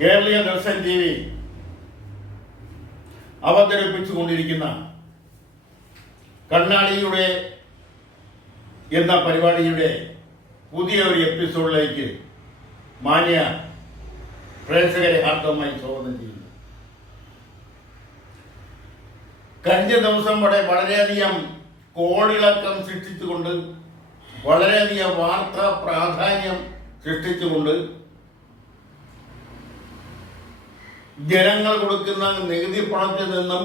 കേരളീയ ദർശൻ TV അവതരിപ്പിച്ചുകൊണ്ടിരിക്കുന്ന കണ്ണാടിയുടെ എന്ന പരിപാടിയുടെ പുതിയ ഒരു എപ്പിസോഡിലേക്ക് മാന്യ പ്രേക്ഷകരെ ഹാർദവമായി സ്വാഗതം ചെയ്യുന്നു. കഴിഞ്ഞ ദിവസം വളരെയധികം കോളിളക്കം സൃഷ്ടിച്ചുകൊണ്ട്, വളരെയധികം വാർത്താ പ്രാധാന്യം സൃഷ്ടിച്ചുകൊണ്ട് ജനങ്ങൾ കൊടുക്കുന്ന നികുതി പണത്തിൽ നിന്നും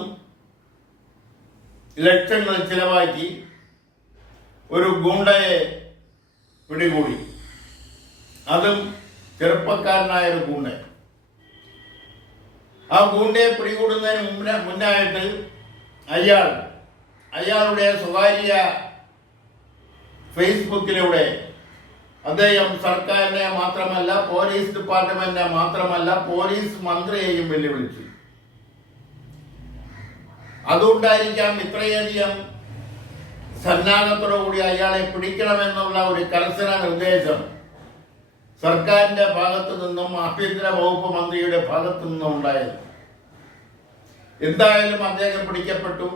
ലക്ഷങ്ങൾ ചിലവാക്കി ഒരു ഗുണ്ടയെ പിടികൂടി. അതും ചെറുപ്പക്കാരനായ ഒരു ഗുണ്ടൻ. ആ ഗുണ്ടയെ പിടികൂടുന്നതിന് മുന്നായിട്ട് അയാളുടെ സ്വകാര്യ ഫേസ്ബുക്കിലൂടെ അദ്ദേഹം സർക്കാരിനെ മാത്രമല്ല, പോലീസ് ഡിപ്പാർട്ട്മെന്റിനെ മാത്രമല്ല, പോലീസ് മന്ത്രിയെയും വെല്ലുവിളിച്ചു. അതുകൊണ്ടായിരിക്കാം ഇത്രയധികം സന്നാഹത്തോടുകൂടി അയാളെ പിടിക്കണമെന്നുള്ള ഒരു കർശന നിർദ്ദേശം സർക്കാരിന്റെ ഭാഗത്തു നിന്നും ആഭ്യന്തര വകുപ്പ് മന്ത്രിയുടെ ഭാഗത്തു നിന്നും ഉണ്ടായത്. എന്തായാലും അദ്ദേഹം പിടിക്കപ്പെട്ടു.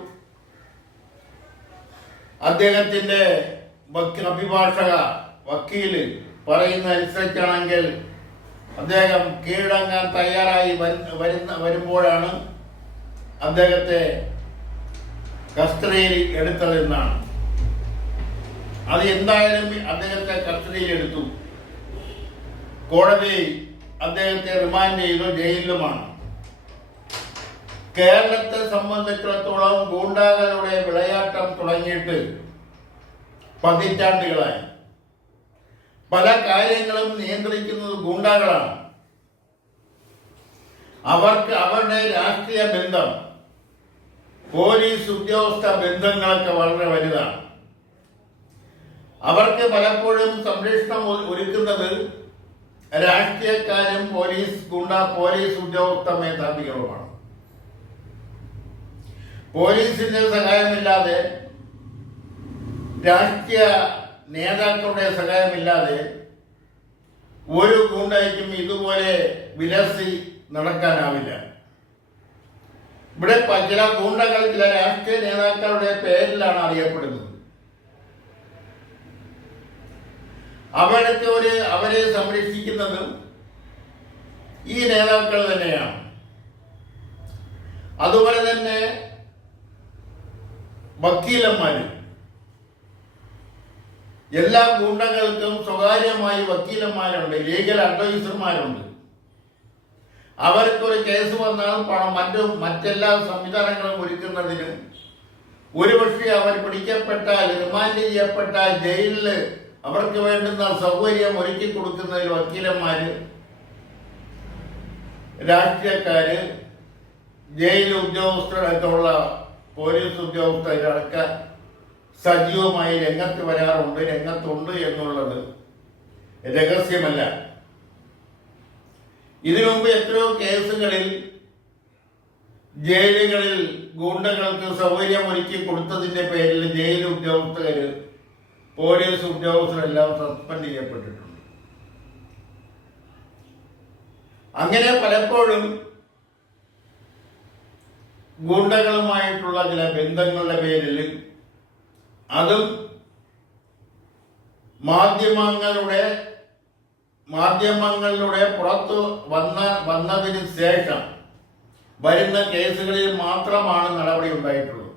അദ്ദേഹത്തിന്റെ അഭിഭാഷക വക്കീല് പറയുന്ന അനുസരിച്ചാണെങ്കിൽ അദ്ദേഹം കീഴടങ്ങാൻ തയ്യാറായി വരുമ്പോഴാണ് അദ്ദേഹത്തെ കസ്റ്റഡിയിൽ എടുത്തതെന്നാണ്. അത് എന്തായാലും അദ്ദേഹത്തെ കസ്റ്റഡിയിൽ എടുത്തു. കോടതി അദ്ദേഹത്തെ റിമാൻഡ് ചെയ്തു, ജയിലിലുമാണ്. കേരളത്തെ സംബന്ധിച്ചിടത്തോളം ഗൂണ്ടാകളുടെ വിളയാട്ടം തുടങ്ങിയിട്ട് പതിറ്റാണ്ടുകളായി. പല കാര്യങ്ങളും നിയന്ത്രിക്കുന്നത് ഗൂണ്ടാകളാണ്. അവർക്ക് അവരുടെ രാഷ്ട്രീയ ബന്ധം, പോലീസ് ഉദ്യോഗസ്ഥ ബന്ധങ്ങളൊക്കെ വളരെ വലുതാണ്. അവർക്ക് പലപ്പോഴും സംരക്ഷണം ഒരുക്കുന്നത് രാഷ്ട്രീയക്കാരും പോലീസ് ഉദ്യോഗസ്ഥ മേധാവികളുമാണ്. പോലീസിന്റെ സഹായമില്ലാതെ, രാഷ്ട്രീയ നേതാക്കളുടെ സഹായമില്ലാതെ ഒരു ഗുണ്ടയ്ക്കും ഇതുപോലെ വിലസി നടക്കാനാവില്ല. ഇവിടെ ചില ഗുണ്ടകൾ ചില രാഷ്ട്രീയ നേതാക്കളുടെ പേരിലാണ് അറിയപ്പെടുന്നത്. അവരെ സംരക്ഷിക്കുന്നതും ഈ നേതാക്കൾ തന്നെയാണ്. അതുപോലെ തന്നെ വക്കീലന്മാരും, എല്ലാ ഗുണ്ടകൾക്കും സ്വകാര്യമായി വക്കീലന്മാരുണ്ട്, ലീഗൽ അഡ്വൈസർമാരുണ്ട്. അവർക്കൊരു കേസ് വന്നാൽ മറ്റെല്ലാ സംവിധാനങ്ങളും ഒരുക്കുന്നതിന് ഒരുപക്ഷെ അവർ പിടിക്കപ്പെട്ടാൽ, റിമാൻഡ് ചെയ്യപ്പെട്ടാൽ ജയിലിൽ അവർക്ക് വേണ്ടുന്ന സൗകര്യം ഒരുക്കി കൊടുക്കുന്നതിൽ വക്കീലന്മാര്, രാഷ്ട്രീയക്കാര്, ജയിൽ ഉദ്യോഗസ്ഥരൊക്കെ ഉള്ള പോലീസ് ഉദ്യോഗസ്ഥരൊക്കെ സജീവമായി രംഗത്തുണ്ട് എന്നുള്ളത് രഹസ്യമല്ല. ഇതിനു മുമ്പ് എത്രയോ കേസുകളിൽ ജയിലുകളിൽ ഗുണ്ടകൾക്ക് സൗകര്യം ഒരുക്കി കൊടുത്തതിന്റെ പേരിൽ ജയിൽ ഉദ്യോഗസ്ഥര്, പോലീസ് ഉദ്യോഗസ്ഥരെല്ലാം സസ്പെൻഡ് ചെയ്യപ്പെട്ടിട്ടുണ്ട്. അങ്ങനെ പലപ്പോഴും ഗുണ്ടകളുമായിട്ടുള്ള ചില ബന്ധങ്ങളുടെ പേരിൽ, അതും മാധ്യമങ്ങളിലൂടെ പുറത്തു വന്നതിന് ശേഷം വരുന്ന കേസുകളിൽ മാത്രമാണ് നടപടി ഉണ്ടായിട്ടുള്ളത്.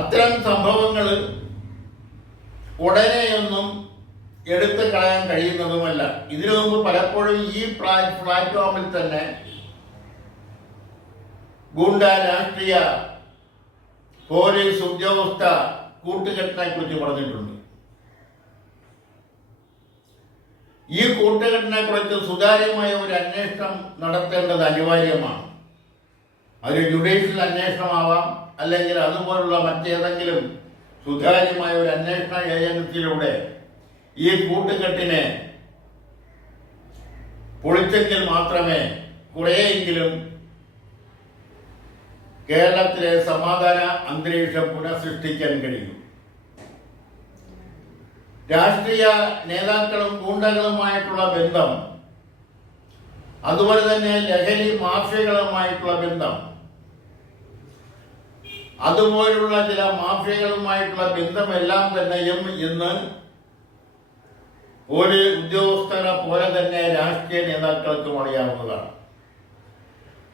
അത്തരം സംഭവങ്ങൾ ഉടനെയൊന്നും എടുത്തു കളയാൻ കഴിയുന്നതുമല്ല. ഇതിനു മുമ്പ് പലപ്പോഴും ഈ പ്ലാറ്റ്ഫോമിൽ തന്നെ ഗുണ്ട രാഷ്ട്രീയ പോലീസ് ഉദ്യോഗസ്ഥ കൂട്ടുകെട്ടിനെ കുറിച്ച് പറഞ്ഞിട്ടുണ്ട്. ഈ കൂട്ടുകെട്ടിനെ കുറിച്ച് സുതാര്യമായ ഒരു അന്വേഷണം നടത്തേണ്ടത് അനിവാര്യമാണ്. അതൊരു ജുഡീഷ്യൽ അന്വേഷണമാവാം, അല്ലെങ്കിൽ അതുപോലുള്ള മറ്റേതെങ്കിലും സുതാര്യമായ ഒരു അന്വേഷണ ഏജൻസിയിലൂടെ ഈ കൂട്ടുകെട്ടിനെ പൊളിച്ചെങ്കിൽ മാത്രമേ കുറെയെങ്കിലും കേരളത്തിലെ സമാധാന അന്തരീക്ഷം പുനഃസൃഷ്ടിക്കാൻ കഴിയും. രാഷ്ട്രീയ നേതാക്കളും ഗൂണ്ടകളുമായിട്ടുള്ള ബന്ധം, അതുപോലെ തന്നെ ലഹരി മാഫിയകളുമായിട്ടുള്ള ബന്ധം, അതുപോലുള്ള ചില മാഫിയകളുമായിട്ടുള്ള ബന്ധമെല്ലാം തന്നെയും ഇന്ന് ഒരു ഉദ്യോഗസ്ഥരെ പോലെ തന്നെ രാഷ്ട്രീയ നേതാക്കൾക്കും അറിയാവുന്നതാണ്.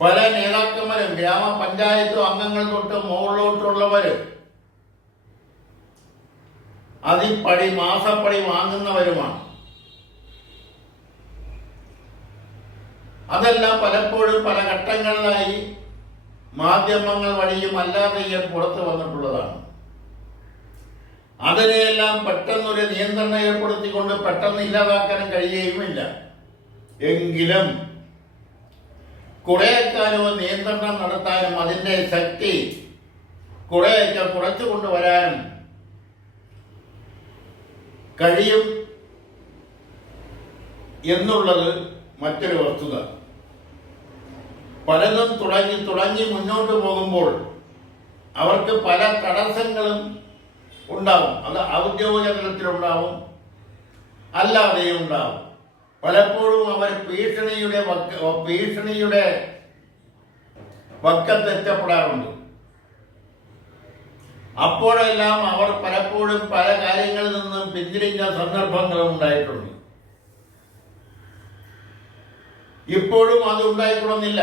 പല നേതാക്കന്മാരും ഗ്രാമപഞ്ചായത്ത് അംഗങ്ങൾ തൊട്ട് മുകളിലോട്ടുള്ളവര് മാസപ്പടി വാങ്ങുന്നവരുമാണ്. അതെല്ലാം പലപ്പോഴും പല ഘട്ടങ്ങളിലായി മാധ്യമങ്ങൾ വഴിയും അല്ലാതെയും പുറത്തു വന്നിട്ടുള്ളതാണ്. അതിനെയെല്ലാം പെട്ടെന്നൊരു നിയന്ത്രണം ഏർപ്പെടുത്തിക്കൊണ്ട് പെട്ടെന്ന് ഇല്ലാതാക്കാൻ കഴിയുകയുമില്ല. എങ്കിലും കുറേക്കാലോ നിയന്ത്രണം നടത്താനും അതിൻ്റെ ശക്തി കുറേയൊക്കെ കുറച്ചു കൊണ്ടുവരാനും കഴിയും എന്നുള്ളത് മറ്റൊരു വസ്തുത. പലതും തുടങ്ങി മുന്നോട്ട് പോകുമ്പോൾ അവർക്ക് പല തടസ്സങ്ങളും ഉണ്ടാവും. അത് ഔദ്യോഗിക തലത്തിലുണ്ടാവും, അല്ലാതെയും ഉണ്ടാവും. പലപ്പോഴും അവർ ഭീഷണിയുടെ വക്കത്തെത്തപ്പെടാറുണ്ട്. അപ്പോഴെല്ലാം അവർ പലപ്പോഴും പല കാര്യങ്ങളിൽ നിന്നും പിന്തിരിഞ്ഞ സന്ദർഭങ്ങളും ഉണ്ടായിട്ടുണ്ട്. ഇപ്പോഴും അത് ഉണ്ടായിക്കൊള്ളുന്നില്ല.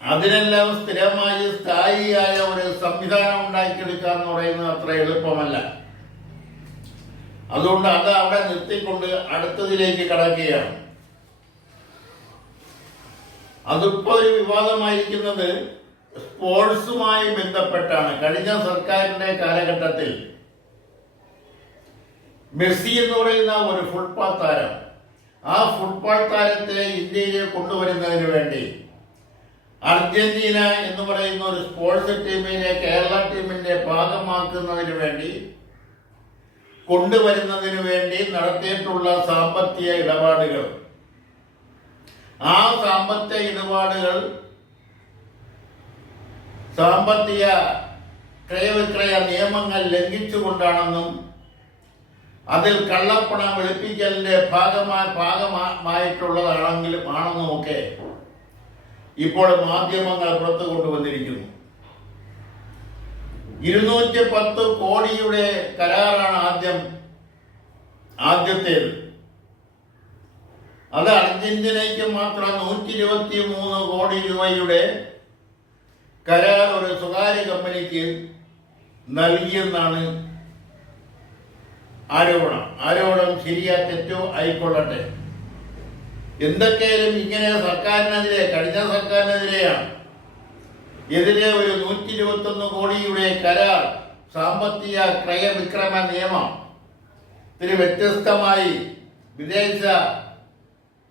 അതിനെല്ലാം സ്ഥിരമായി സ്ഥായിയായ ഒരു സംവിധാനം ഉണ്ടാക്കിയെടുക്കുക എന്ന് പറയുന്നത് അത്ര എളുപ്പമല്ല. അതുകൊണ്ട് അത് അവിടെ നിർത്തിക്കൊണ്ട് അടുത്തതിലേക്ക് കടക്കുകയാണ്. അതിപ്പോ ഒരു വിവാദമായിരിക്കുന്നത് സ്പോർട്സുമായി ബന്ധപ്പെട്ടാണ്. കഴിഞ്ഞ സർക്കാരിന്റെ കാലഘട്ടത്തിൽ മെസ്സി എന്ന് പറയുന്ന ഒരു ഫുട്ബോൾ താരം, ആ ഫുട്ബോൾ താരത്തെ ഇന്ത്യയിലേക്ക് കൊണ്ടുവരുന്നതിന് വേണ്ടി അർജന്റീന എന്ന് പറയുന്ന ഒരു സ്പോർട്സ് ടീമിനെ കേരള ടീമിന്റെ ഭാഗമാക്കുന്നതിന് വേണ്ടി കൊണ്ടുവരുന്നതിന് വേണ്ടി നടത്തിയിട്ടുള്ള സാമ്പത്തിക ഇടപാടുകൾ, ആ സാമ്പത്തിക ഇടപാടുകൾ സാമ്പത്തിക ക്രയവിക്രയ നിയമങ്ങൾ ലംഘിച്ചുകൊണ്ടാണെന്നും അതിൽ കള്ളപ്പണം വെളുപ്പിക്കലിന്റെ ഭാഗമായിട്ടുള്ളതാണെന്നുമൊക്കെ ഇപ്പോൾ മാധ്യമങ്ങൾ പുറത്തു കൊണ്ടുവന്നിരിക്കുന്നു. 210 കോടിയുടെ കരാറാണ് ആദ്യത്തേത്. അത് അർജന്റീനയ്ക്ക് മാത്രം 123 കോടി രൂപയുടെ കരാർ ഒരു സ്വകാര്യ കമ്പനിക്ക് നൽകിയെന്നാണ് ആരോപണം ശരിയാ തെറ്റോ ആയിക്കൊള്ളട്ടെ. എന്തൊക്കെയായാലും ഇങ്ങനെ കഴിഞ്ഞ സർക്കാരിനെതിരെയാണ് എതിരെ ഒരു 121 കോടിയുടെ കരാർ സാമ്പത്തിക ക്രയവിക്രമ നിയമത്തിന് വ്യത്യസ്തമായി വിദേശ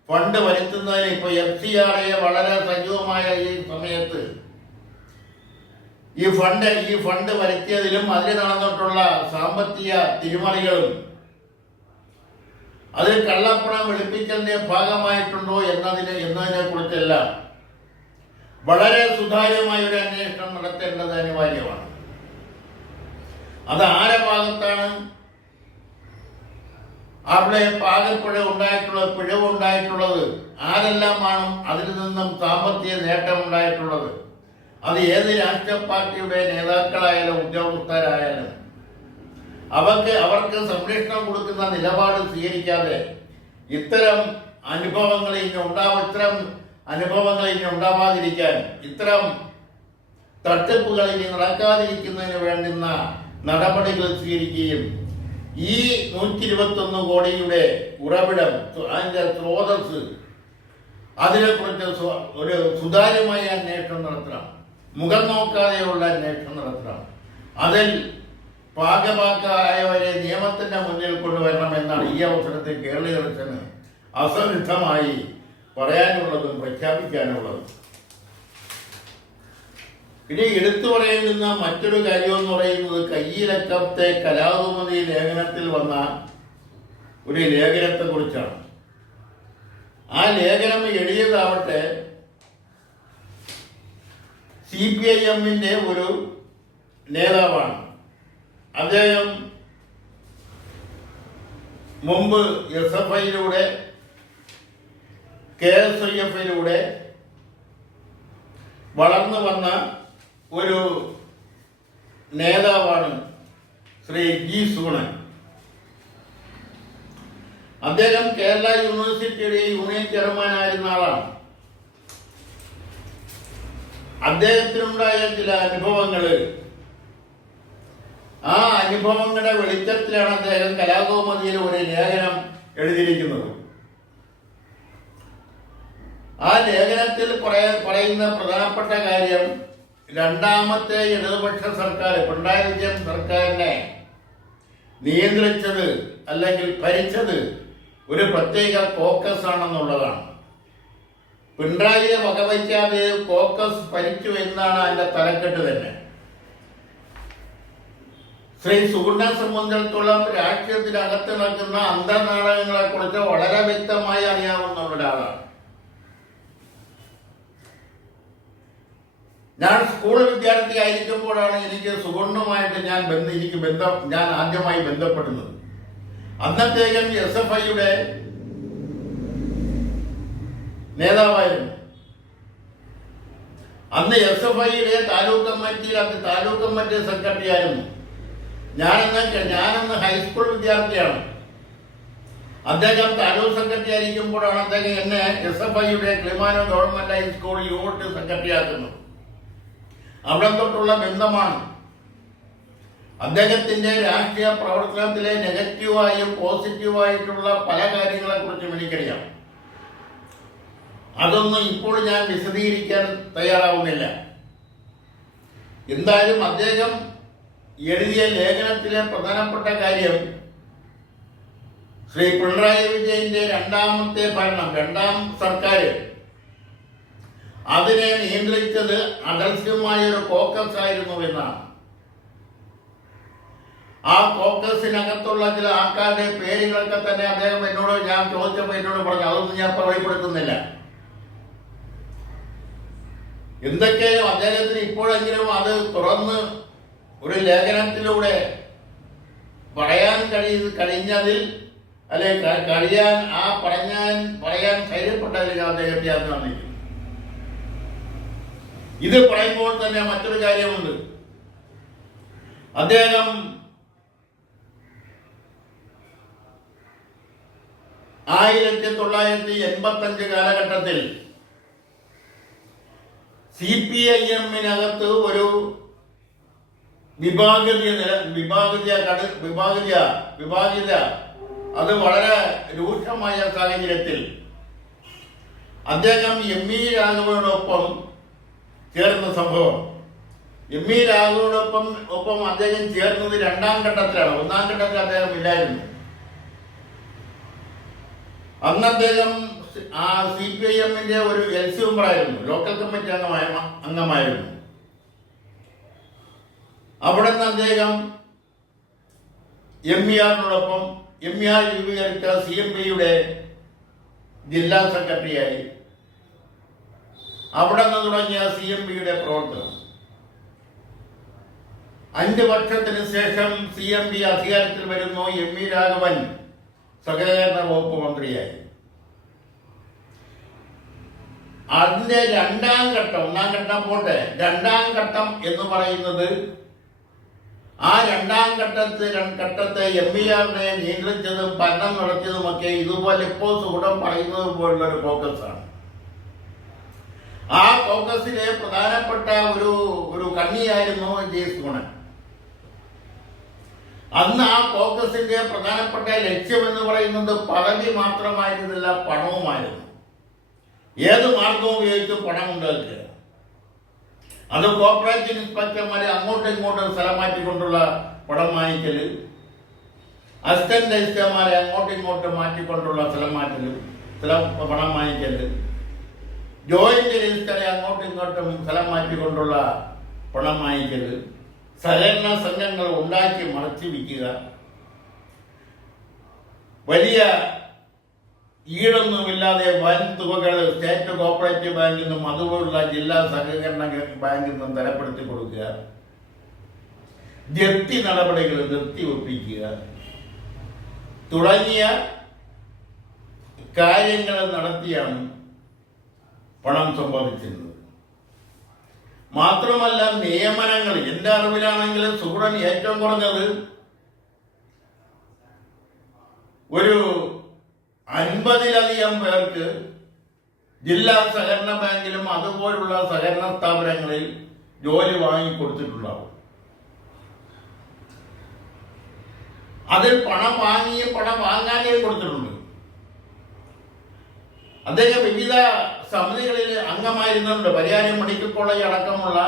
ഫണ്ട് വരുത്തുന്നതിന് ഇപ്പൊ FCRA വളരെ സജീവമായ ഈ സമയത്ത് ഈ ഫണ്ട് വരുത്തിയതിലും അതിൽ നടന്നിട്ടുള്ള സാമ്പത്തിക തിരിമറികളും അതിൽ കള്ളപ്പണം വെളുപ്പിക്കലിന്റെ ഭാഗമായിട്ടുണ്ടോ എന്നതിനെ കുറിച്ചെല്ലാം വളരെ സുതാര്യമായ ഒരു അന്വേഷണം നടത്തേണ്ടത് അനിവാര്യമാണ്. അത് ആരെ ഭാഗത്താണ് അവിടെ പിഴവുണ്ടായിട്ടുള്ളത്, ആരെല്ലാമാണ് അതിൽ നിന്നും സാമ്പത്തിക നേട്ടം ഉണ്ടായിട്ടുള്ളത്, അത് ഏത് രാഷ്ട്രീയ പാർട്ടിയുടെ നേതാക്കളായാലും ഉദ്യോഗസ്ഥരായാലും അവർക്ക് സംരക്ഷണം കൊടുക്കുന്ന നിലപാട് സ്വീകരിക്കാതെ ഇത്തരം അനുഭവങ്ങൾ ഇനി ഉണ്ടാവാതിരിക്കാൻ, ഇത്തരം തട്ടിപ്പുകൾ ഇനി നടക്കാതിരിക്കുന്നതിന് വേണ്ടുന്ന നടപടികൾ സ്വീകരിക്കുകയും ഈ 121 കോടിയുടെ ഉറവിടം, അതിന്റെ സ്രോതസ്, അതിനെക്കുറിച്ച് ഒരു സുതാര്യമായ അന്വേഷണം നടത്തണം. മുഖം നോക്കാതെയുള്ള അന്വേഷണം നടത്തണം. അതിൽ പാകമാക്കായവരെ നിയമത്തിന്റെ മുന്നിൽ കൊണ്ടുവരണമെന്നാണ് ഈ അവസരത്തിൽ കേരളീയ ദർശന് അസന്നിഗ്ധമായി പറയാനുള്ളതും പ്രഖ്യാപിക്കാനുള്ളതും. ഇനി എടുത്തു പറയേണ്ടുന്ന മറ്റൊരു കാര്യം എന്ന് പറയുന്നത് കയ്യിലക്കത്തെ കലാകുമതി ലേഖനത്തിൽ വന്ന ഒരു ലേഖനത്തെ കുറിച്ചാണ്. ആ ലേഖനം എഴുതിയതാവട്ടെ CPIM ഒരു നേതാവാണ്. അദ്ദേഹം മുമ്പ് SFIയിലൂടെ KSYFയിലൂടെ വളർന്നു വന്ന ഒരു നേതാവാണ് ശ്രീ ജി സുഗുണൻ. അദ്ദേഹം കേരള യൂണിവേഴ്സിറ്റിയുടെ യൂണിയൻ ചെയർമാനായിരുന്ന ആളാണ്. അദ്ദേഹത്തിനുണ്ടായ ചില അനുഭവങ്ങൾ, ആ അനുഭവങ്ങളുടെ വെളിച്ചത്തിലാണ് അദ്ദേഹം കലാകൗമുദിയിൽ ഒരു ലേഖനം എഴുതിയിരിക്കുന്നത്. ആ ലേഖനത്തിൽ പറയുന്ന പ്രധാനപ്പെട്ട കാര്യം, രണ്ടാമത്തെ ഇടതുപക്ഷ സർക്കാർ പിണറായി വിജയൻ സർക്കാരിനെ നിയന്ത്രിച്ചത് അല്ലെങ്കിൽ ഭരിച്ചത് ഒരു പ്രത്യേക കോക്കസ് ആണെന്നുള്ളതാണ്. പിണറായിയെ വകവയ്ക്കാതെ കോക്കസ് ഭരിച്ചു എന്നാണ് അതിന്റെ തലക്കെട്ട് തന്നെ. ശ്രീ സുഗുണനെ സംബന്ധിച്ചിടത്തോളം രാഷ്ട്രീയത്തിനകത്ത് നടക്കുന്ന അന്തർനാടകങ്ങളെ കുറിച്ച് വളരെ വ്യക്തമായി അറിയാവുന്ന ഒരാളാണ്. ഞാൻ സ്കൂൾ വിദ്യാർത്ഥി ആയിരിക്കുമ്പോഴാണ് എനിക്ക് സുഗുണനുമായിട്ട് ഞാൻ ആദ്യമായി ബന്ധപ്പെടുന്നത്. അന്നത്തേക്കും SFIയുടെ നേതാവായിരുന്നു. അന്ന് SFIയുടെ താലൂക്ക് കമ്മിറ്റി സെക്രട്ടറി ആയിരുന്നു. ഞാനന്ന് ഹൈസ്കൂൾ വിദ്യാർത്ഥിയാണ്. അദ്ദേഹം താലൂക്ക് സെക്രട്ടറി ആയിരിക്കുമ്പോഴാണ് അദ്ദേഹം എന്നെ SFIയുടെ Kilimanoor government high school unit secretary ആക്കുന്നത്. അവിടെ തൊട്ടുള്ള ബന്ധമാണ്. അദ്ദേഹത്തിന്റെ രാഷ്ട്രീയ പ്രവർത്തനത്തിലെ നെഗറ്റീവായും പോസിറ്റീവായിട്ടുള്ള പല കാര്യങ്ങളെ കുറിച്ചും എനിക്കറിയാം. അതൊന്നും ഇപ്പോൾ ഞാൻ വിശദീകരിക്കാൻ തയ്യാറാവുന്നില്ല. എന്തായാലും അദ്ദേഹം എഴുതിയ ലേഖനത്തിലെ പ്രധാനപ്പെട്ട കാര്യം, ശ്രീ പിണറായി വിജയന്റെ രണ്ടാമത്തെ ഭരണം, രണ്ടാം സർക്കാർ, അതിനെ നിയന്ത്രിച്ചത് അദർശ്യമായ ഒരു കോക്കസ് ആയിരുന്നു എന്നാണ്. ആ കോക്കസിനകത്തുള്ള ചില ആൾക്കാരുടെ പേരുകളൊക്കെ തന്നെ അദ്ദേഹം ഞാൻ ചോദിച്ചപ്പോൾ എന്നോട് പറഞ്ഞു. അതൊന്നും ഞാൻ വെളിപ്പെടുത്തുന്നില്ല. എന്തൊക്കെയും അദ്ദേഹത്തിന് ഇപ്പോഴെങ്കിലും അത് തുറന്ന് ഒരു ലേഖനത്തിലൂടെ പറയാൻ കഴിഞ്ഞതിൽ അല്ലെ പറയാൻ ധൈര്യപ്പെട്ടതിൽ അദ്ദേഹത്തെ അഭിനന്ദിക്കുന്നു. ഇത് പറയുമ്പോൾ തന്നെ മറ്റൊരു കാര്യമുണ്ട്. അദ്ദേഹം 1985 കാലഘട്ടത്തിൽ CPIM-നകത്ത് ഒരു വിഭാഗീയത അത് വളരെ രൂക്ഷമായ സാഹചര്യത്തിൽ അദ്ദേഹം ME രാഘവനോടൊപ്പം ചേർന്ന സംഭവം. ME രാഘവനോടൊപ്പം അദ്ദേഹം ചേർന്നത് രണ്ടാം ഘട്ടത്തിലാണ്. ഒന്നാം ഘട്ടത്തിൽ അദ്ദേഹം ഇല്ലായിരുന്നു. അന്ന് അദ്ദേഹം CPIM-ന്റെ ഒരു LC മെമ്പറായിരുന്നു, ലോക്കൽ കമ്മിറ്റി അംഗമായിരുന്നു. അവിടെ നിന്ന് അദ്ദേഹം MER രൂപീകരിച്ച CMP-യുടെ ജില്ലാ സെക്രട്ടറിയായി. അവിടെ നിന്ന് തുടങ്ങിയ CMP-യുടെ പ്രവർത്തനം. 5 വർഷത്തിന് ശേഷം CMP അധികാരത്തിൽ വരുന്നു. ME രാഘവൻ സഹകരണ വകുപ്പ് മന്ത്രിയായി. അതിന്റെ രണ്ടാം ഘട്ടം, ഒന്നാം ഘട്ടം പോട്ടെ, രണ്ടാം ഘട്ടം എന്ന് പറയുന്നത്, ആ രണ്ടാം ഘട്ടത്തെ MER-നെ നിയന്ത്രിച്ചതും ഭരണം നടത്തിയതുമൊക്കെ ഇതുപോലെ ഇപ്പോൾ സുഗുണം പറയുന്നത് പോലുള്ള ഒരു ഫോക്കസാണ്. ആ കോക്കസിലെ പ്രധാനപ്പെട്ട ഒരു കണ്ണിയായിരുന്നു ജി സുഗുണൻ. അന്ന് ആ കോക്കസിന്റെ പ്രധാനപ്പെട്ട ലക്ഷ്യം എന്ന് പറയുന്നത് പദവി മാത്രമായിരുന്നില്ല, പണവുമായിരുന്നു. ഏത് മാർഗവും ഉപയോഗിച്ച് പണം ഉണ്ടാക്കുക. അത് കോർപ്പറേറ്റ് ഇൻസ്പെക്ടർമാരെ അങ്ങോട്ടും ഇങ്ങോട്ടും സ്ഥലം മാറ്റിക്കൊണ്ടുള്ള പണം വാങ്ങിക്കല്, അസിസ്റ്റന്റ് രജിസ്ട്രാർമാരെ അങ്ങോട്ടും ഇങ്ങോട്ടും മാറ്റിക്കൊണ്ടുള്ള പണം വാങ്ങിക്കല്, ജോയിന്റ് രജിസ്റ്ററെ അങ്ങോട്ടും ഇങ്ങോട്ടും സ്ഥലം മാറ്റിക്കൊണ്ടുള്ള പണം വാങ്ങിക്കല്, സഹകരണ സംഘങ്ങൾ ഉണ്ടാക്കി മറച്ചു വിൽക്കുക, വലിയ ഈടൊന്നുമില്ലാതെ വൻ തുകകൾ സ്റ്റേറ്റ് കോപ്പറേറ്റീവ് ബാങ്കിൽ നിന്നും അതുപോലുള്ള ജില്ലാ സഹകരണ ബാങ്കിൽ നിന്നും തരപ്പെടുത്തി കൊടുക്കുക, ജപ്തി നടപടികൾ നിർത്തിവെപ്പിക്കുക തുടങ്ങിയ കാര്യങ്ങൾ നടത്തിയാണ് പണം സമ്പാദിച്ചിരുന്നത്. മാത്രമല്ല നിയമനങ്ങൾ, എൻ്റെ അറിവിലാണെങ്കിൽ സുഗുണൻ ഏറ്റവും കുറഞ്ഞത് ഒരു 50-ലധികം പേർക്ക് ജില്ലാ സഹകരണ ബാങ്കിലും അതുപോലുള്ള സഹകരണ സ്ഥാപനങ്ങളിൽ ജോലി വാങ്ങിക്കൊടുത്തിട്ടുണ്ടാവും. അതിൽ പണം വാങ്ങിയും പണം വാങ്ങാതെയും കൊടുത്തിട്ടുണ്ട്. അദ്ദേഹം വിവിധ സമിതികളിൽ അംഗമായിരുന്നുണ്ട്. പരിയാരം മെഡിക്കൽ കോളേജ് അടക്കമുള്ള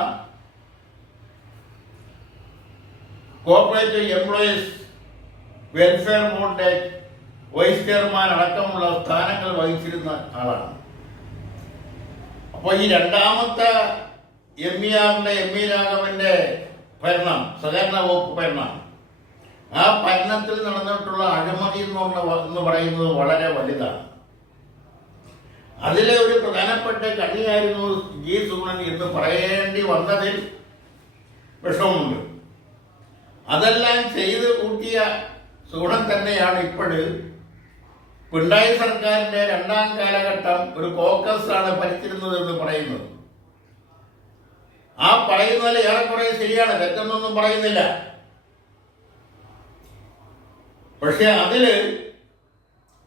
കോർപ്പറേറ്റ് എംപ്ലോയീസ് വെൽഫെയർ ബോർഡിന്റെ വൈസ് ചെയർമാൻ അടക്കമുള്ള സ്ഥാനങ്ങൾ വഹിച്ചിരുന്ന ആളാണ്. അപ്പോൾ ഈ രണ്ടാമത്തെ MERന്റെ ME രാഘവന്റെ ഭരണം, സഹകരണ വകുപ്പ് ഭരണം, ആ ഭരണത്തിൽ നടന്നിട്ടുള്ള അഴിമതി എന്ന് പറയുന്നത് വളരെ വലുതാണ്. അതിലെ ഒരു പ്രധാനപ്പെട്ട കണ്ണിയായിരുന്നു ജി സുഗുണൻ എന്ന് പറയേണ്ടി വന്നതിൽ വിഷമമുണ്ട്. അതെല്ലാം ചെയ്ത് കൂട്ടിയ സുഗുണൻ തന്നെയാണ് ഇപ്പോഴും പിണറായി സർക്കാരിന്റെ രണ്ടാം കാലഘട്ടം ഒരു കോക്കസ് ആണ് ഭരിച്ചിരുന്നത് എന്ന് പറയുന്നത്. ആ പറയുന്നതിൽ ഏറെക്കുറെ ശരിയാണ്, തെറ്റൊന്നും പറയുന്നില്ല. പക്ഷെ അതില്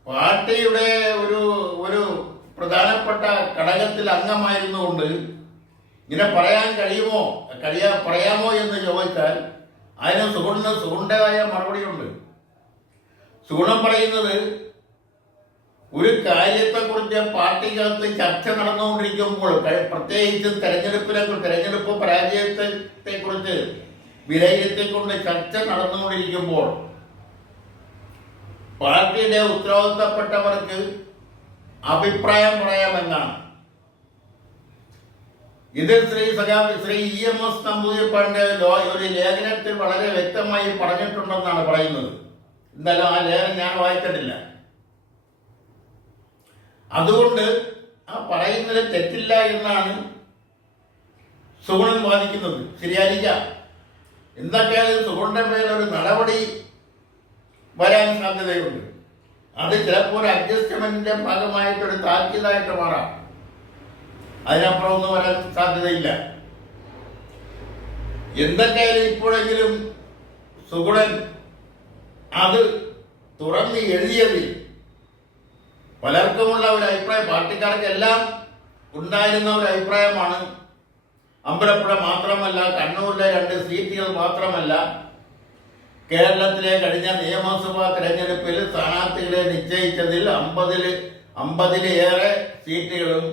പാർട്ടിയുടെ ഒരു ഒരു പ്രധാനപ്പെട്ട ഘടകത്തിൽ അംഗമായിരുന്നുകൊണ്ട് ഇങ്ങനെ പറയാൻ പറയാമോ എന്ന് ചോദിച്ചാൽ അതിന് സുഗുണൻ്റെതായ മറുപടിയുണ്ട്. സുഗുണൻ പറയുന്നത് ഒരു കാര്യത്തെക്കുറിച്ച് പാർട്ടിക്കകത്ത് ചർച്ച നടന്നുകൊണ്ടിരിക്കുമ്പോൾ, പ്രത്യേകിച്ച് തെരഞ്ഞെടുപ്പ് പരാജയത്തെക്കുറിച്ച് വിലയിരുത്തിക്കൊണ്ട് ചർച്ച നടന്നുകൊണ്ടിരിക്കുമ്പോൾ പാർട്ടിയുടെ ഉത്തരവാദിത്തപ്പെട്ടവർക്ക് അഭിപ്രായം പറയാമെന്നാണ്. ഇത് ശ്രീ EMS നമ്പൂതിരിപ്പാടിന്റെ ഒരു ലേഖനത്തിൽ വളരെ വ്യക്തമായി പറഞ്ഞിട്ടുണ്ടെന്നാണ് പറയുന്നത്. എന്നാലും ആ ലേഖനം ഞാൻ വായിച്ചിട്ടില്ല. അതുകൊണ്ട് ആ പറയുന്നതിൽ തെറ്റില്ല എന്നാണ് സുഗുണൻ വാദിക്കുന്നത്. ശരിയായിരിക്കാം. എന്തൊക്കെയായാലും സുഗുണന്റെ മേലൊരു നടപടി വരാൻ സാധ്യതയുണ്ട്. അത് ചിലപ്പോൾ ഒരു അഡ്ജസ്റ്റ്മെന്റിന്റെ ഭാഗമായിട്ടൊരു താക്കീതായിട്ട് മാറാം. അതിനപ്പുറം ഒന്നും വരാൻ സാധ്യതയില്ല. എന്തൊക്കെയായാലും ഇപ്പോഴെങ്കിലും സുഗുണൻ അത് തുറന്ന് എഴുതിയതിൽ പലർക്കുമുള്ള ഒരു അഭിപ്രായം, പാർട്ടിക്കാർക്കെല്ലാം ഉണ്ടായിരുന്ന ഒരു അഭിപ്രായമാണ്. അമ്പലപ്പുഴ മാത്രമല്ല, കണ്ണൂരിലെ 2 സീറ്റുകൾ മാത്രമല്ല, കേരളത്തിലെ കഴിഞ്ഞ നിയമസഭാ തെരഞ്ഞെടുപ്പിൽ സ്ഥാനാർത്ഥികളെ നിശ്ചയിച്ചതിൽ 50-ലേറെ സീറ്റുകളും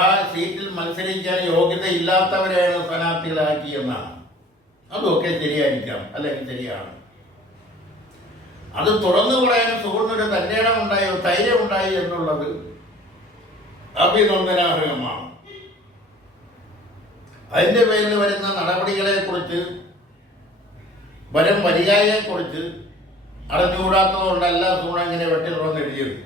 ആ സീറ്റിൽ മത്സരിക്കാൻ യോഗ്യതയില്ലാത്തവരെയാണ് സ്ഥാനാർത്ഥികളാക്കി എന്നാണ്. അതൊക്കെ ശരിയായിരിക്കാം, അല്ലെങ്കിൽ ശരിയാണ്. അത് തുറന്നു പറയാൻ സുഗുണനൊരു ധൈര്യം ഉണ്ടായി എന്നുള്ളത് അഭിനന്ദനാർഹമാണ്. അതിന്റെ പേരിൽ വരുന്ന നടപടികളെ കുറിച്ച്, വരികായെക്കുറിച്ച് അറിഞ്ഞുകൂടാത്തതുകൊണ്ടല്ല സുഗുണൻ ഇങ്ങനെ വെട്ടി തുറന്ന് എഴുതിയത്.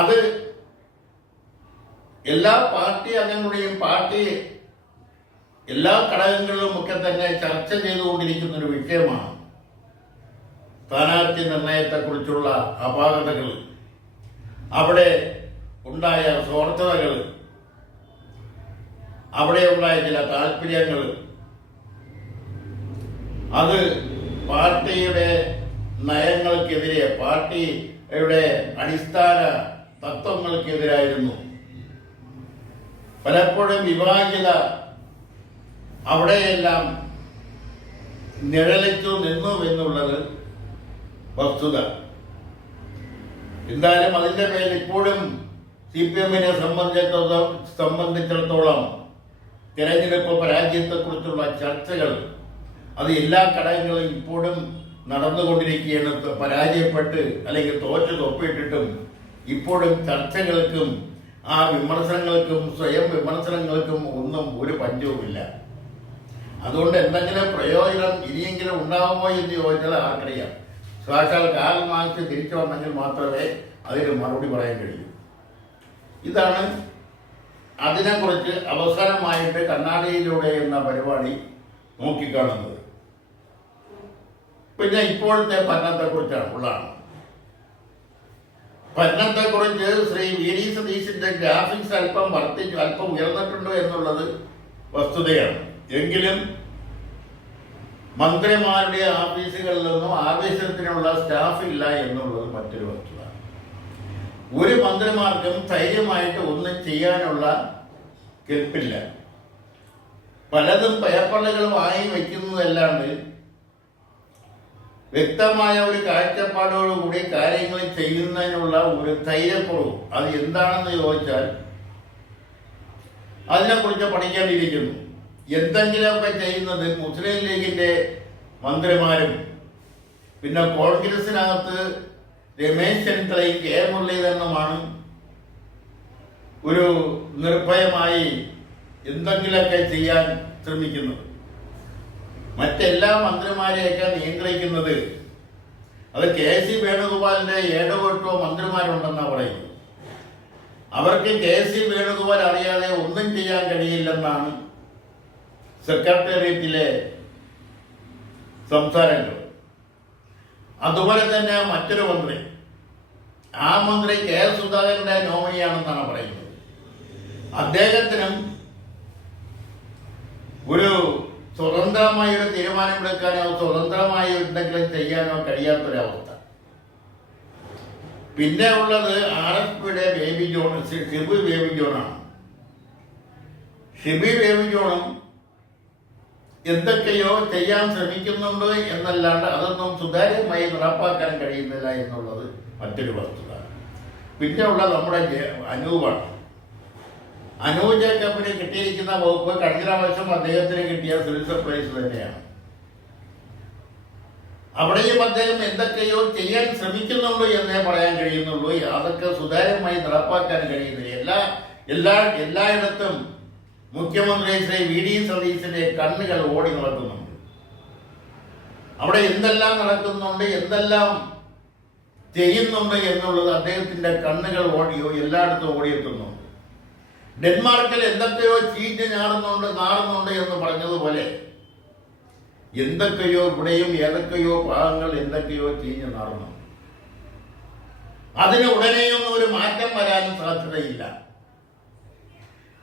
അത് എല്ലാ പാർട്ടി അംഗങ്ങളുടെയും എല്ലാ ഘടകങ്ങളിലും ഒക്കെ തന്നെ ചർച്ച ചെയ്തുകൊണ്ടിരിക്കുന്ന ഒരു വിഷയമാണ്. സ്ഥാനാർത്ഥി നിർണയത്തെക്കുറിച്ചുള്ള അപാകതകൾ, അവിടെ ഉണ്ടായ സ്വാർത്ഥതകൾ, അവിടെ ഉണ്ടായ ചില താല്പര്യങ്ങൾ, അത് പാർട്ടിയുടെ നയങ്ങൾക്കെതിരെ, പാർട്ടിയുടെ അടിസ്ഥാന തത്വങ്ങൾക്കെതിരായിരുന്നു. പലപ്പോഴും വിഭാഗിത അവിടെയെല്ലാം നിഴലിച്ചു നിന്നു എന്നുള്ളത് വസ്തുത. എന്തായാലും അതിൻ്റെ പേരിൽ ഇപ്പോഴും CPM-നെ സംബന്ധിച്ചിടത്തോളം തിരഞ്ഞെടുപ്പ് പരാജയത്തെക്കുറിച്ചുള്ള ചർച്ചകൾ, അത് എല്ലാ ഘടകങ്ങളും ഇപ്പോഴും നടന്നുകൊണ്ടിരിക്കുകയാണ്. പരാജയപ്പെട്ട് അല്ലെങ്കിൽ തോറ്റ് തൊപ്പിയിട്ടിട്ടും ഇപ്പോഴും ചർച്ചകൾക്കും ആ വിമർശനങ്ങൾക്കും സ്വയം വിമർശനങ്ങൾക്കും ഒന്നും ഒരു പഞ്ചവുമില്ല. അതുകൊണ്ട് എന്തെങ്കിലും പ്രയോജനം ഇനിയെങ്കിലും ഉണ്ടാകുമോ എന്ന് ചോദിച്ചാൽ ആർക്കറിയാം. സാക്ഷാൽ കാൽ മാർക്സ് തിരിച്ചു വന്നെങ്കിൽ മാത്രമേ അതിന് മറുപടി പറയാൻ കഴിയൂ. ഇതാണ് അതിനെക്കുറിച്ച് അവസാനമായിട്ട് കണ്ണാടിയിലൂടെ എന്ന പരിപാടി നോക്കിക്കാണുന്നത്. പിന്നെ ഇപ്പോഴത്തെ ഭരണത്തെക്കുറിച്ചാണ് ഉള്ളതാണ്. ഭരണത്തെക്കുറിച്ച് ശ്രീ വി ഡി സതീശന്റെ ഗ്രാഫിക്സ് അല്പം ഉയർന്നിട്ടുണ്ടോ എന്നുള്ളത് വസ്തുതയാണ്. എങ്കിലും മന്ത്രിമാരുടെ ഓഫീസുകളിൽ നിന്നും ആവശ്യത്തിനുള്ള സ്റ്റാഫ് ഇല്ല എന്നുള്ളത് മറ്റൊരു വസ്തുത. ഒരു മന്ത്രിമാർക്കും ധൈര്യമായിട്ട് ഒന്നും ചെയ്യാനുള്ള കെൽപ്പില്ല. പലതും പേപ്പറുകൾ വാങ്ങി വയ്ക്കുന്നതല്ലാണ്ട് വ്യക്തമായ ഒരു കാഴ്ചപ്പാടോടുകൂടി കാര്യങ്ങൾ ചെയ്യുന്നതിനുള്ള ഒരു ധൈര്യക്കുറവ്, അത് എന്താണെന്ന് ചോദിച്ചാൽ അതിനെക്കുറിച്ച് പഠിക്കേണ്ടിയിരിക്കുന്നു. എന്തെങ്കിലുമൊക്കെ ചെയ്യുന്നത് മുസ്ലിം ലീഗിന്റെ മന്ത്രിമാരും പിന്നെ കോൺഗ്രസിനകത്ത് രമേശ് ചെന്നിത്തലയും കെ മുരളീധരനുമാണ് ഒരു നിർഭയമായി എന്തെങ്കിലുമൊക്കെ ചെയ്യാൻ ശ്രമിക്കുന്നത്. മറ്റെല്ലാ മന്ത്രിമാരെയൊക്കെ നിയന്ത്രിക്കുന്നത് അത് കെ സി വേണുഗോപാലിന്റെ 7-8 മന്ത്രിമാരുണ്ടെന്നാണ് പറയുന്നത്. അവർക്ക് കെ സി വേണുഗോപാൽ അറിയാതെ ഒന്നും ചെയ്യാൻ കഴിയില്ലെന്നാണ് സെക്രട്ടേറിയറ്റിലെ സംസാരങ്ങൾ. അതുപോലെ തന്നെ മറ്റൊരു മന്ത്രി, ആ മന്ത്രി കെ സുധാകരന്റെ നോമിനിയാണെന്നാണ് പറയുന്നത്. അദ്ദേഹത്തിനും ഒരു സ്വതന്ത്രമായ ഒരു തീരുമാനമെടുക്കാനോ സ്വതന്ത്രമായി എന്തെങ്കിലും ചെയ്യാനോ കഴിയാത്തൊരവസ്ഥ. പിന്നെ ഉള്ളത് RSPയുടെ ബേബി ജോൺ, ഷിബു ബേബി ജോണാണ്. ഷിബു ബേബി ജോണും എന്തൊക്കെയോ ചെയ്യാൻ ശ്രമിക്കുന്നുണ്ട് എന്നല്ലാണ്ട് അതൊന്നും സുതാര്യമായി നടപ്പാക്കാൻ കഴിയുന്നില്ല എന്നുള്ളത് മറ്റൊരു വസ്തുത. പിന്നെ ഉള്ള നമ്മുടെ അനൂപാണ്. അനൂപ് ജേക്കബിന് കിട്ടിയിരിക്കുന്ന വകുപ്പ് കഴിഞ്ഞ പ്രാവശ്യം അദ്ദേഹത്തിന് കിട്ടിയ സിവിൽ സപ്ലൈസ് തന്നെയാണ്. അവിടെയും അദ്ദേഹം എന്തൊക്കെയോ ചെയ്യാൻ ശ്രമിക്കുന്നുള്ളൂ എന്നേ പറയാൻ കഴിയുന്നുള്ളൂ. അതൊക്കെ സുതാര്യമായി നടപ്പാക്കാൻ കഴിയുന്നില്ല. എല്ലായിടത്തും മുഖ്യമന്ത്രി ശ്രീ വി ഡി സതീശന്റെ കണ്ണുകൾ ഓടി നടക്കുന്നുണ്ട്. അവിടെ എന്തെല്ലാം നടക്കുന്നുണ്ട്, എന്തെല്ലാം ചെയ്യുന്നുണ്ട് എന്നുള്ളത് അദ്ദേഹത്തിന്റെ കണ്ണുകൾ എല്ലായിടത്തും ഓടിയെത്തുന്നുണ്ട്. ഡെൻമാർക്കിൽ എന്തൊക്കെയോ ചീഞ്ഞ് നാടുന്നുണ്ട് എന്ന് പറഞ്ഞതുപോലെ എന്തൊക്കെയോ ഇവിടെയും ഏതൊക്കെയോ ഭാഗങ്ങൾ എന്തൊക്കെയോ ചീഞ്ഞ് നാടുന്നു. അതിന് ഉടനെയൊന്നും ഒരു മാറ്റം വരാനും സാധ്യതയില്ല.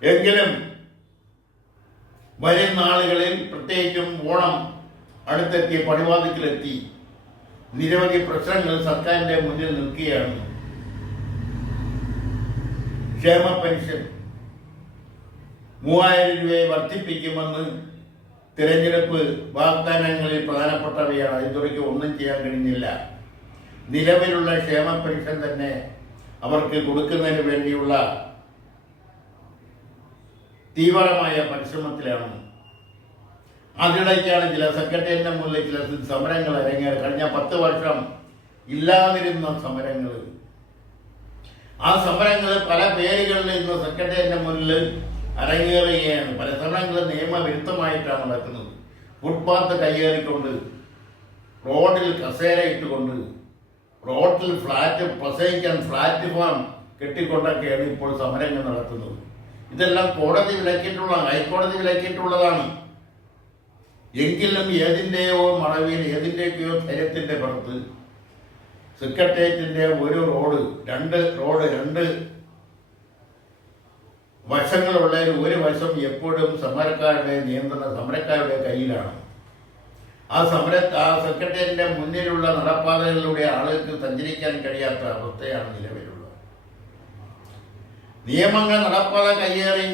എങ്കിലും വരും നാളുകളിൽ പ്രത്യേകിച്ചും ഓണം അടുത്തെത്തി, പടിവാതിക്കലെത്തി, നിരവധി പ്രശ്നങ്ങൾ സർക്കാരിന്റെ മുന്നിൽ നിൽക്കുകയാണ്. ക്ഷേമ പെൻഷൻ 3000 രൂപയെ വർദ്ധിപ്പിക്കുമെന്ന് തിരഞ്ഞെടുപ്പ് വാഗ്ദാനങ്ങളിൽ പ്രധാനപ്പെട്ടവയാണ്. ഇതുവരെയ്ക്ക് ഒന്നും ചെയ്യാൻ കഴിഞ്ഞില്ല. നിലവിലുള്ള ക്ഷേമ പെൻഷൻ തന്നെ അവർക്ക് കൊടുക്കുന്നതിന് വേണ്ടിയുള്ള തീവ്രമായ പരിശ്രമത്തിലാണ്. അതിനിടയ്ക്കാണ് ചില സെക്രട്ടേറിയറ്റിന്റെ മുന്നിൽ ചില സമരങ്ങൾ അരങ്ങേറി. കഴിഞ്ഞ 10 വർഷം ഇല്ലാതിരുന്ന സമരങ്ങൾ, ആ സമരങ്ങൾ പല പേരുകളിൽ ഇന്ന് സെക്രട്ടേറിയറ്റിന്റെ മുന്നിൽ അരങ്ങേറുകയാണ്. പല സമരങ്ങളും നിയമവിരുദ്ധമായിട്ടാണ് നടക്കുന്നത്. ഫുട്പാത്ത് കയ്യേറിക്കൊണ്ട്, റോഡിൽ കസേര ഇട്ടുകൊണ്ട്, റോഡിൽ പ്രസംഗിക്കാൻ പ്ലാറ്റ്ഫോം കെട്ടിക്കൊണ്ടൊക്കെയാണ് ഇപ്പോൾ സമരങ്ങൾ നടത്തുന്നത്. ഇതെല്ലാം ഹൈക്കോടതി വിലക്കിയിട്ടുള്ളതാണ്. എങ്കിലും ഏതിൻ്റെയോ മറവിൽ, ഏതിൻ്റെയൊക്കെയോ ധൈര്യത്തിന്റെ പുറത്ത് സെക്രട്ടേറിയറ്റിന്റെ രണ്ട് വശങ്ങളുള്ള ഒരു വശം എപ്പോഴും സമരക്കാരുടെ കയ്യിലാണ്. ആ സെക്രട്ടേറിയറ്റിന്റെ മുന്നിലുള്ള നടപ്പാതകളിലൂടെ ആളുകൾക്ക് സഞ്ചരിക്കാൻ കഴിയാത്ത അവസ്ഥയാണ് നിലവിലുള്ളത്. നിയമങ്ങൾ നടപ്പാത കയ്യേറി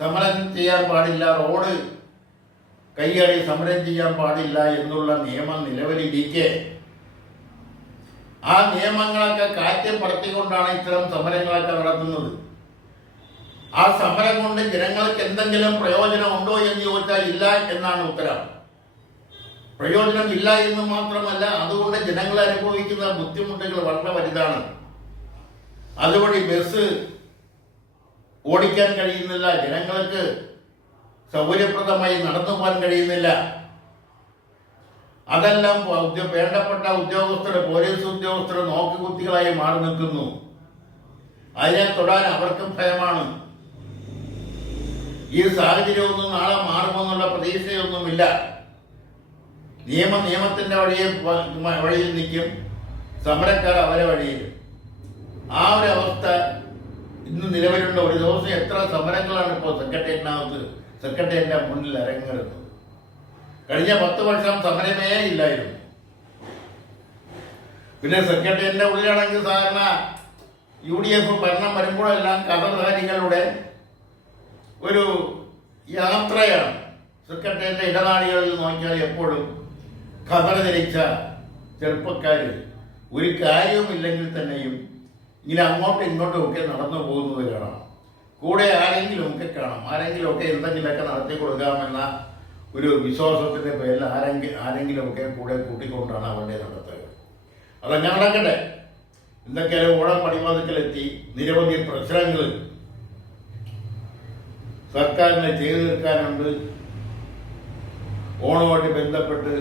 സമരം ചെയ്യാൻ പാടില്ല, റോഡ് കയ്യേറി സമരം ചെയ്യാൻ പാടില്ല എന്നുള്ള നിയമം നിലവിലിരിക്കെ ആ നിയമങ്ങളൊക്കെ കാറ്റ് പറത്തിക്കൊണ്ടാണ് ഇത്തരം സമരങ്ങളൊക്കെ നടത്തുന്നത്. ആ സമരം കൊണ്ട് ജനങ്ങൾക്ക് എന്തെങ്കിലും പ്രയോജനം ഉണ്ടോ എന്ന് ചോദിച്ചാൽ ഇല്ല എന്നാണ് ഉത്തരം. പ്രയോജനം ഇല്ല എന്ന് മാത്രമല്ല, അതുകൊണ്ട് ജനങ്ങൾ അനുഭവിക്കുന്ന ബുദ്ധിമുട്ടുകൾ വളരെ വലുതാണ്. അതുവഴി ബസ് ഓടിക്കാൻ കഴിയുന്നില്ല, ജനങ്ങൾക്ക് സൗകര്യപ്രദമായി നടന്നു പോകാൻ കഴിയുന്നില്ല. അതെല്ലാം വേണ്ടപ്പെട്ട ഉദ്യോഗസ്ഥർ, പോലീസ് ഉദ്യോഗസ്ഥർ നോക്കുകുത്തികളായി മാറി നിൽക്കുന്നു. അതിനെ തൊടാൻ അവർക്കും ഭയമാണ്. ഈ സാഹചര്യമൊന്നും നാളെ മാറുമെന്നുള്ള പ്രതീക്ഷയൊന്നുമില്ല. നിയമത്തിന്റെ വഴിയിൽ നിൽക്കും, സമരക്കാർ അവരെ വഴിയിൽ. ആ ഒരു അവസ്ഥ ഇന്ന് നിലവിലുണ്ട്. ഒരു ദിവസം എത്ര സമരങ്ങളാണ് ഇപ്പോൾ സെക്രട്ടേറിയറ്റിന്റെ മുന്നിൽ അരങ്ങേറുന്നത്. കഴിഞ്ഞ 10 വർഷം സമരമേ ഇല്ലായിരുന്നു. പിന്നെ സെക്രട്ടേറിയറ്റിന്റെ ഉള്ളിലാണെങ്കിൽ സാധാരണ UDF ഭരണം വരുമ്പോഴെല്ലാം കഥധാരികളുടെ ഒരു യാത്രയാണ്. സെക്രട്ടേറിയറ്റിന്റെ ഇടനാഴികളിൽ നോക്കിയാൽ എപ്പോഴും ഖബർ ധരിച്ച ചെറുപ്പക്കാർ ഒരു കാര്യവുമില്ലെങ്കിൽ തന്നെയും ഇങ്ങനെ അങ്ങോട്ടും ഇങ്ങോട്ടും ഒക്കെ നടന്നു പോകുന്നത് കാണാം. കൂടെ ആരെങ്കിലുമൊക്കെ കാണാം, ആരെങ്കിലുമൊക്കെ എന്തെങ്കിലുമൊക്കെ നടത്തി കൊടുക്കാമെന്ന ഒരു വിശ്വാസത്തിന്റെ പേരിൽ ആരെങ്കിലുമൊക്കെ കൂടെ കൂട്ടിക്കൊണ്ടാണ് അവരുടെ നടത്തുക. അതങ്ങനെ നടക്കട്ടെ. എന്തൊക്കെയാലും ഓണം പടിവാതിക്കലെത്തി നിരവധി പ്രശ്നങ്ങൾ സർക്കാരിന് ചെയ്തു തീർക്കാനുണ്ട്. ഓണവുമായിട്ട് ബന്ധപ്പെട്ട്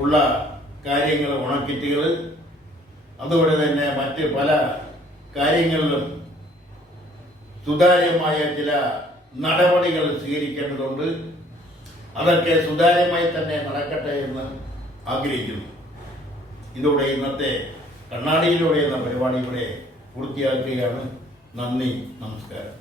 ഉള്ള കാര്യങ്ങൾ, ഓണക്കിറ്റുകൾ, അതുപോലെ തന്നെ മറ്റ് പല കാര്യങ്ങളിലും സുതാര്യമായ ചില നടപടികൾ സ്വീകരിക്കേണ്ടതുണ്ട്. അതൊക്കെ സുതാര്യമായി തന്നെ നടക്കട്ടെ എന്ന് ആഗ്രഹിക്കുന്നു. ഇതോടെ ഇന്നത്തെ കണ്ണാടിയിലൂടെ എന്ന പരിപാടി ഇവിടെ പൂർത്തിയാക്കുകയാണ്. നന്ദി, നമസ്കാരം.